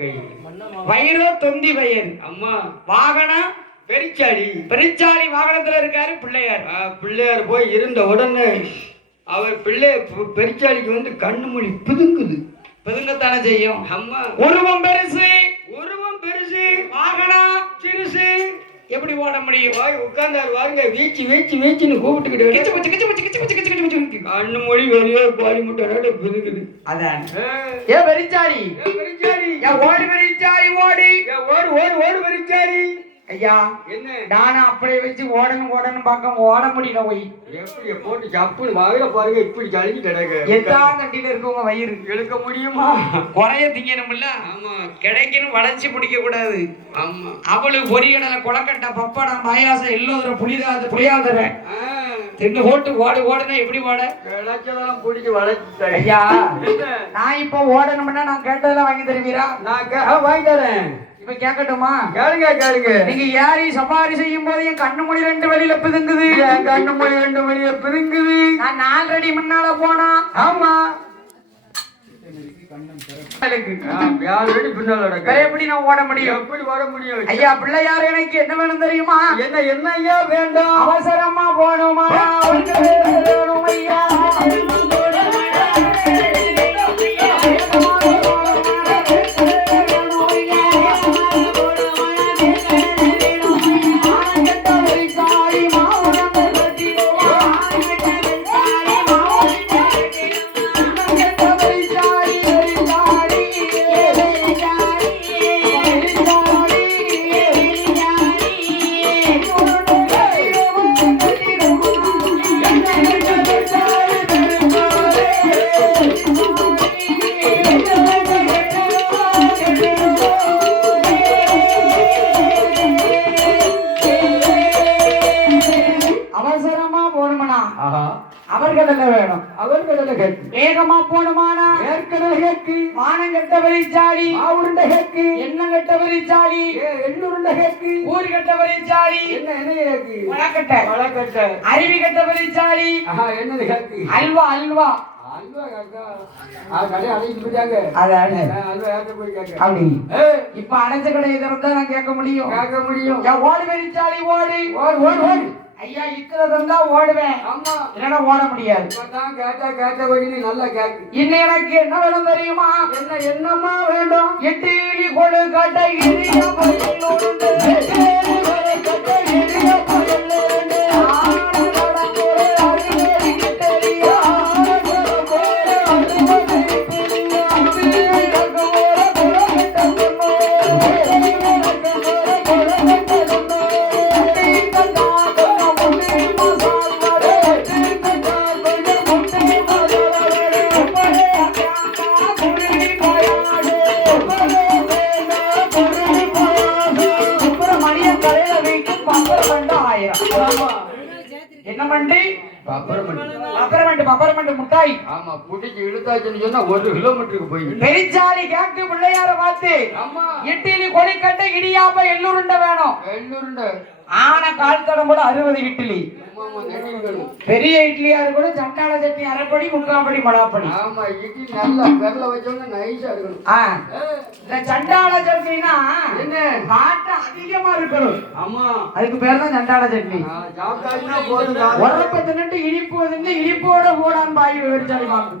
கை. வயிறோ தொந்தி வயிறு. அம்மா வாகனம் பெரிச்சாளி. பெரிச்சாளி வாகனத்துல இருக்காரு பிள்ளையார். பிள்ளையார் போய் இருந்த உடனே அவர் பெரிச்சாளிக்கு வந்து கண்ணு மொழி பிதுங்குது. பிதுங்கத்தானே செய்யும். அம்மா உருவம் பெருசு, உருவம் பெருசு, வாகனம் சிறுசு, எப்படி ஓட முடியும்? உட்கார்ந்தாரு வாருங்க, வீச்சு வீச்சு வீச்சுன்னு கூப்பிட்டுக்கிட்டு கிச்சு புச்சு கிச்சு புச்சு கிச்சு புச்சு கிச்சு கிச்சு புச்சு. கண்ணு மொழி வெளியே கோழி முட்டை பிதுங்குது. அதான் ஏ பெரிச்சாளி, பெரிச்சாளி, ஓடு பெரிச்சாளி ஓடு, ஓடு ஓடு ஓடு பெரிச்சாளி. ஐயா என்ன நானும் அப்படியே வச்சு ஓடணும் ஓடணும் பார்க்க ஓட முடியல. போய் எப்படி போட்டு சப்புன்னு வாயில பாருங்க, இப்படி ஜலிஞ்சு கிடக்கு. எத்தா கண்டில இருக்கவங்க வயிறு எடுக்க முடியுமா? குறைய திங்கணும்ல. ஆமா, கிடைக்கணும் வளைச்சு பிடிக்க கூடாது. ஆமா, அவளுக்கு பொரியடலை கொலக்கட்டை பப்படம் பாயாசம் எல்லோரும் புளியாதர தின்னு போட்டு ஓடு ஓடுனா எப்படி ஓட? கிடச்சதெல்லாம் பிடிச்சி வளைச்சு. ஐயா நான் இப்போ ஓடணும்னா நான் கேட்டதெல்லாம் வாங்கி தருவீரா? நான் வாங்கி தரேன். இப்ப கேட்கட்டுமா? கேளுங்க கேளுங்க. நீங்க ஏறி சவாரி செய்யும் போது என் கண்ணு மொழி 2 வெளியில பிதுங்குது. என் கண்ணு மொழி 2 வெளியில பிதுங்குது. நான் 4 அடி முன்னால போனா. ஆமா, எப்படி நான் ஓட முடியும்? எப்படி ஓட முடியும்? ஐயா பிள்ளையார் எனக்கு என்ன வேணும் தெரியுமா? என்ன என்ன ஐயா வேண்டும்? அவசரமா போகணுமா? ஐயா அவர்கடலை வேணும். அவர்கடலை கேக்கு. வேகமா போணுமானா ஏற்கனவே கேக்கு. மானம் கெட்ட பெரிச்சாளி, ஆவுருண்ட கேக்கு. எண்ணம் கெட்ட பெரிச்சாளி, எண்ணுருண்ட கேக்கு. ஊர் கெட்ட பெரிச்சாளி, என்ன என்ன கேக்கு? வழக்கட்டை வழக்கட்டை. அருவி கெட்ட பெரிச்சாளி, என்னது கேக்கு? அல்வா அல்வா அல்வா கேக்கா. கடை அடைச்சு போயிட்டாங்க. அதானே அல்வா யார்கிட்ட போய் கேட்க? அப்படி இப்ப அடைச்ச கடை திறந்தா நான் கேட்க முடியும். கேட்க முடியும். ஓடு பெரிச்சாளி ஓடு ஓடு ஓடு ஓடு. ஐயா இக்கிறதா ஓடுவேன். ஆமா, இல்லைன்னா ஓட முடியாது. இப்பதான் கேட்ட வழி நல்லா கேக்கு. இன்னும் எனக்கு என்ன வேணும் தெரியுமா? என்ன என்னமா வேண்டும்? எட்டிலி கொடு கட்டை இடிய பயிலோடு எட்டிலி கொடு கட்டை இடிய பயிலோடு ஆனந்தட போரே அருகேறி கிட்டறியா ஆனந்தட போரே அருகேறி கிட்டறியா அம்பிடக போரே போரட்ட பொன்னோ அம்பிடக போரே போரட்ட பொன்னோ அம்பிடக என்ன மண்டி? பப்பரமண்டி முட்டாய். ஆமா, புடிச்சு இழுத்தாச்சுன்னு சொன்னா 1 கிலோமீட்டருக்கு போய். பெரிச்சாளி கேக்கு பிள்ளையார பார்த்து. ஆமா, இட்லி கொடிக்கட்டை இடியாப்ப எள்ளுருண்டை வேணும். எள்ளுருண்டை. ஆன கால் தடம் கூட 60 இட்லி. பெரிய இட்லியா கூட சண்டாள சட்னி அரைப்படி முக்காப்படி மடாப்படி. ஆமா, இட்லி நல்லா விரல வச்சோம்னா நைஸா இருக்கணும். இந்த சண்டாள சட்னினா என்ன? காட்டு அதிகமா இருக்கணும். ஆமா, அதுக்கு பேர் தான் சண்டாள சட்னி. சாப்பிட்டாச்சுன்னா போதும். உரப்பத்தினட்டு இனிப்பு வந்து இனிப்போட போடான் பாய் விவரிச்சாலி வாங்க.